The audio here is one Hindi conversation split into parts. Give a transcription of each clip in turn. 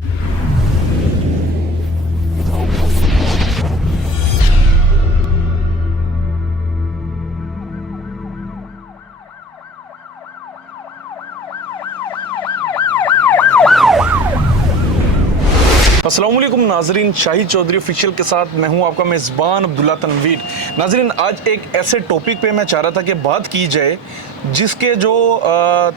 अस्सलाम वालेकुम नाजरीन, शाहिद चौधरी ऑफिशियल के साथ मैं हूं आपका मेज़बान अब्दुल्ला तनवीर। नाजरीन, आज एक ऐसे टॉपिक पे मैं चाह रहा था कि बात की जाए जिसके जो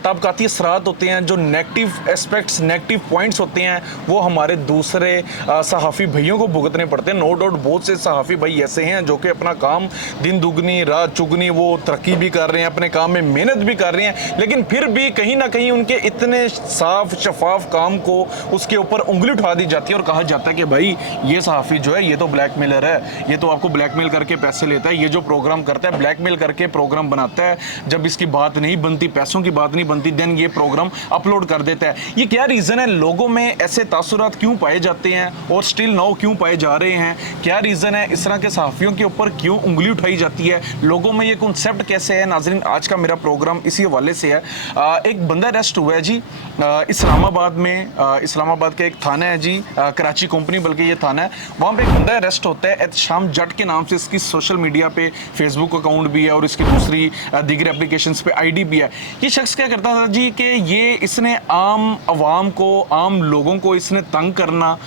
ताबकाती असरात होते हैं, जो नेगेटिव एस्पेक्ट्स, नेगेटिव पॉइंट्स होते हैं, वो हमारे दूसरे सहाफ़ी भाइयों को भुगतने पड़ते हैं। नो डाउट बहुत से सहाफ़ी भाई ऐसे हैं जो कि अपना काम दिन दुगनी रात चुगनी वो तरक्की भी कर रहे हैं, अपने काम में मेहनत भी कर रहे हैं, लेकिन फिर भी कहीं ना कहीं उनके इतने साफ शफाफ काम को उसके ऊपर उंगली उठा दी जाती है और कहा जाता है कि भाई ये सहाफ़ी जो है ये तो ब्लैकमेलर है, ये तो आपको ब्लैकमेल करके पैसे लेता है, ये जो प्रोग्राम करता है ब्लैकमेल करके प्रोग्राम बनाता है, जब इसकी बात नहीं बनती, पैसों की बात नहीं बनती, देन ये प्रोग्राम अपलोड कर देता है। ये क्या रीज़न है? लोगों में ऐसे तासुरात क्यों पाए जाते हैं और स्टिल नाउ क्यों पाए जा रहे हैं? क्या रीज़न है? इस तरह के सहाफ़ियों के ऊपर क्यों उंगली उठाई जाती है? लोगों में ये कॉन्सेप्ट कैसे है? नाज़रीन, आज का मेरा प्रोग्राम इसी हवाले से है। एक बंदा अरेस्ट हुआ है जी इस्लामाबाद में। इस्लामाबाद का एक थाना है जी, कराची कंपनी बल्कि ये थाना है, वहाँ पे एक बंदा अरेस्ट होता है एहतशाम जट के नाम से। इसकी सोशल मीडिया पे फेसबुक अकाउंट भी है और इसकी दूसरी दीगर एप्लीकेशंस पे आईडी भी है। ये शख्स क्या करता था जी कि ये इसने आम अवाम को, आम लोगों को इसने तंग करना,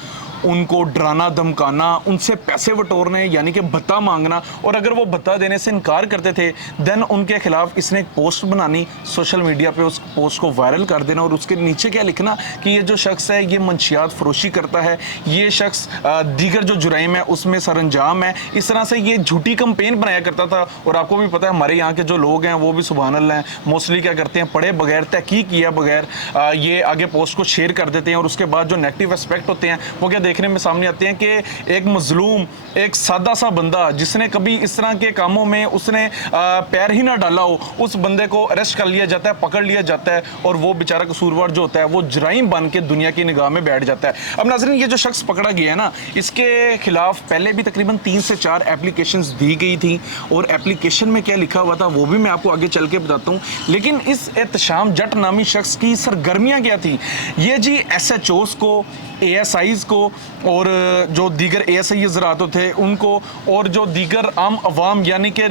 उनको डराना धमकाना, उनसे पैसे बटोरने यानी कि भत्ता मांगना, और अगर वो भत्ता देने से इनकार करते थे देन उनके खिलाफ इसने एक पोस्ट बनानी, सोशल मीडिया पे उस पोस्ट को वायरल कर देना और उसके नीचे क्या लिखना कि ये जो शख्स है ये मंशियात फरोशी करता है, ये शख्स दीगर जो जुराइम है उसमें सरंजाम है। इस तरह से ये झूठी कंपेन बनाया करता था। और आपको भी पता है हमारे यहाँ के जो लोग हैं वो भी सुभान अल्लाह हैं, मोस्टली क्या करते हैं, पढ़े बगैर, तहकीक किया बगैर ये आगे पोस्ट को शेयर कर देते हैं और उसके बाद जो नेगेटिव एस्पेक्ट होते हैं वो क्या देखने में सामने आते हैं कि एक मजलूम, एक सादा सा बंदा जिसने कभी इस तरह के कामों में उसने पैर ही ना डाला हो, उस बंदे को अरेस्ट कर लिया जाता है, पकड़ लिया जाता है और वो बेचारा कसूरवार जो होता है वो जराइम बन के दुनिया की निगाह में बैठ जाता है। अब नाज़रीन, ये जो शख्स पकड़ा गया है ना, इसके खिलाफ पहले भी तकरीबन 3 से 4 एप्लीकेशंस दी गई थी और एप्लीकेशन में क्या लिखा हुआ था वो भी मैं आपको आगे चल के बताता हूँ। लेकिन इस एहतशाम जट नामी शख्स की सरगर्मियाँ क्या थी? ये जी SHOs को, ASIs को और जो दीगर ASI हज़रात थे उनको और जो दीगर आम अवाम यानी कि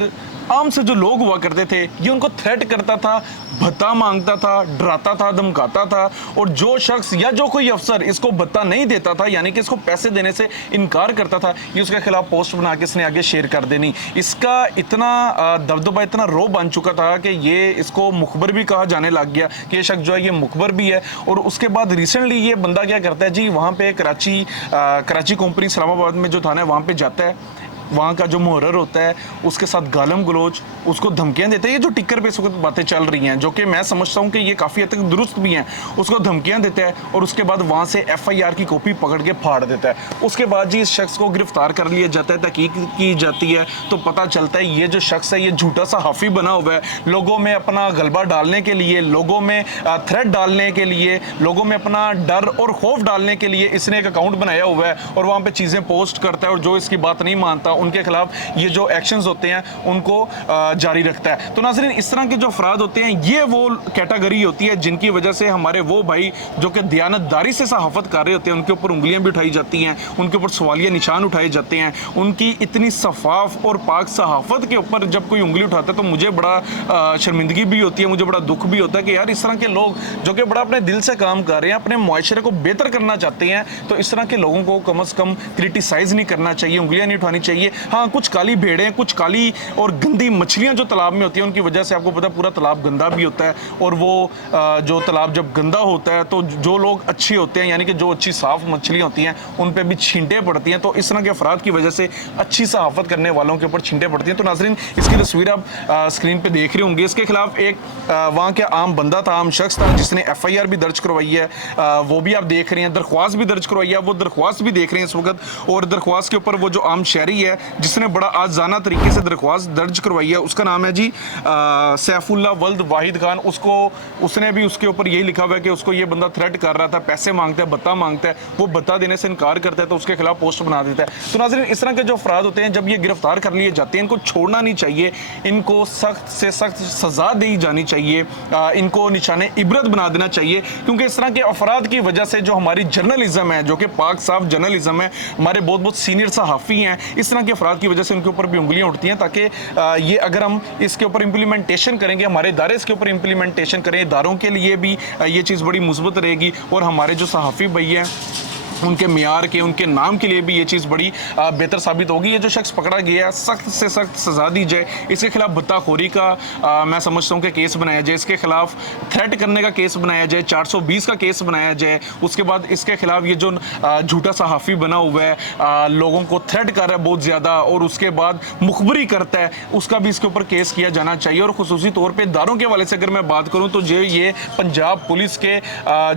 आम से जो लोग हुआ करते थे, ये उनको थ्रेट करता था, भत्ता मांगता था, डराता था, धमकाता था। और जो शख्स या जो कोई अफसर इसको भत्ता नहीं देता था यानी कि इसको पैसे देने से इनकार करता था, ये उसके खिलाफ पोस्ट बना के इसने आगे शेयर कर देनी। इसका इतना दबदबा, इतना रो बन चुका था कि ये इसको मुखबर भी कहा जाने लग गया कि ये शख्स जो है ये मुखबर भी है। और उसके बाद रिसेंटली ये बंदा क्या करता है जी, वहाँ पे कराची कंपनी इस्लामाबाद में जो थाना है वहाँ पे जाता है, वहाँ का जो मुहर्रर होता है उसके साथ गालम गलोच, उसको धमकियाँ देते हैं। ये जो टिक्कर पे इस वक्त बातें चल रही हैं जो कि मैं समझता हूँ कि ये काफ़ी हद तक दुरुस्त भी हैं, उसको धमकियाँ देता है और उसके बाद वहाँ से FIR की कॉपी पकड़ के फाड़ देता है। उसके बाद जी इस शख्स को गिरफ्तार कर लिया जाता है, तहकीक की जाती है तो पता चलता है ये जो शख्स है ये झूठा सा हाफी बना हुआ है, लोगों में अपना गलबा डालने के लिए, लोगों में थ्रेट डालने के लिए, लोगों में अपना डर और खौफ डालने के लिए इसने एक अकाउंट बनाया हुआ है और वहाँ पर चीज़ें पोस्ट करता है और जो इसकी बात नहीं मानता उनके खिलाफ ये जो एक्शंस होते हैं उनको जारी रखता है। तो नाज़रीन, इस तरह के जो अफराद होते हैं ये वो कैटेगरी होती है जिनकी वजह से हमारे वो भाई जो कि दयानतदारी से सहाफ़त कर रहे होते हैं उनके ऊपर उंगलियां भी उठाई जाती हैं, उनके ऊपर सवालिया निशान उठाए जाते हैं। उनकी इतनी सफाफ और पाक सहाफ़त के ऊपर जब कोई उंगली उठाता है तो मुझे बड़ा शर्मिंदगी भी होती है, मुझे बड़ा दुख भी होता है कि यार इस तरह के लोग जो कि बड़ा अपने दिल से काम कर रहे हैं, अपने मुआशरे को बेहतर करना चाहते हैं, तो इस तरह के लोगों को कम से कम क्रिटिसाइज़ नहीं करना चाहिए, उंगलियां नहीं उठानी चाहिए। हाँ, कुछ काली भेड़ें, कुछ काली और गंदी मछलियां जो तालाब में होती हैं उनकी वजह से आपको पता है पूरा तालाब गंदा भी होता है और वो जो तालाब जब गंदा होता है तो जो लोग अच्छे होते हैं यानी कि जो अच्छी साफ मछलियां होती हैं उन पे भी छींटे पड़ती हैं। तो इस तरह के अफराद की वजह से अच्छी सहाफत करने वालों के ऊपर छींटे पड़ती हैं। तो नाजरीन, इसकी तस्वीर आप स्क्रीन पर देख रहे होंगे। इसके खिलाफ एक वहाँ के आम बंदा था, आम शख्स था जिसने FIR भी दर्ज करवाई है, वो भी आप देख रहे हैं, दरख्वास्त भी दर्ज करवाई है, वो दरख्वास्त भी देख रहे हैं इस वक्त। और दरख्वास्त के ऊपर वो जो आम शहरी है है जिसने बड़ा आजाना तरीके से दरख्वास्त दर्ज करवाई है, उसका नाम है जी सैफुल्ला वल्द वाहिद खान। उसने भी उसके ऊपर यही लिखा हुआ है कि उसको ये बंदा थ्रेट कर रहा था, पैसे मांगता है, भत्ता मांगता है, वो भत्ता देने से इनकार करता है तो उसके खिलाफ पोस्ट बना देता है। तो नाज़रीन, इस तरह के जो अफराद होते हैं जब ये गिरफ्तार कर लिए जाते हैं, इनको छोड़ना नहीं चाहिए, इनको सख्त से सख्त सजा दी जानी चाहिए, इनको निशाने इबरत बना देना चाहिए, क्योंकि इस तरह के अफराद की वजह से जो हमारी जर्नलिज्म है, जो कि पाक साफ जर्नलिज्म है, हमारे बहुत बहुत सीनियर सहाफ़ी हैं, इस तरह के अफराद की वजह से उनके ऊपर भी उंगलियां उठती हैं। ताकि ये अगर हम इसके ऊपर इम्प्लीमेंटेशन करेंगे, हमारे इदारे इसके ऊपर इम्प्लीमेंटेशन करें, इदारों के लिए भी ये चीज़ बड़ी मुस्बत रहेगी और हमारे जो सहाफ़ी भाई हैं उनके मियार के, उनके नाम के लिए भी ये चीज़ बड़ी बेहतर साबित होगी। ये जो शख्स पकड़ा गया है, सख्त से सख्त सजा दी जाए, इसके खिलाफ भत्ताखोरी का मैं समझता हूँ कि केस बनाया जाए, इसके खिलाफ थ्रेट करने का केस बनाया जाए, 420 का केस बनाया जाए। उसके बाद इसके खिलाफ ये जो झूठा सहाफ़ी बना हुआ है, लोगों को थ्रेट कर रहा है बहुत ज़्यादा और उसके बाद मुखबरी करता है, उसका भी इसके ऊपर केस किया जाना चाहिए। और खुसूसी तौर पर दारों के हवाले से अगर मैं बात करूँ तो जो ये पंजाब पुलिस के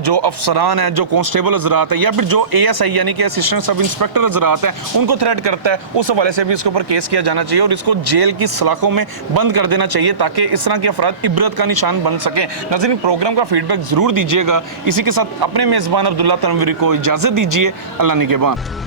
जो अफसरान हैं, जो कांस्टेबल हजरात है, या फिर जो ASI यानी कि असिस्टेंट सब इंस्पेक्टर हजरात हैं, उनको थ्रेट करता है, उस हवाले से भी इसके ऊपर केस किया जाना चाहिए और इसको जेल की सलाखों में बंद कर देना चाहिए ताकि इस तरह के अफराद इबरत का निशान बन सके। नाज़रीन, प्रोग्राम का फीडबैक जरूर दीजिएगा। इसी के साथ अपने मेज़बान अब्दुल्ला तनवीर को इजाज़त दीजिए। अल्लाह निगहबान।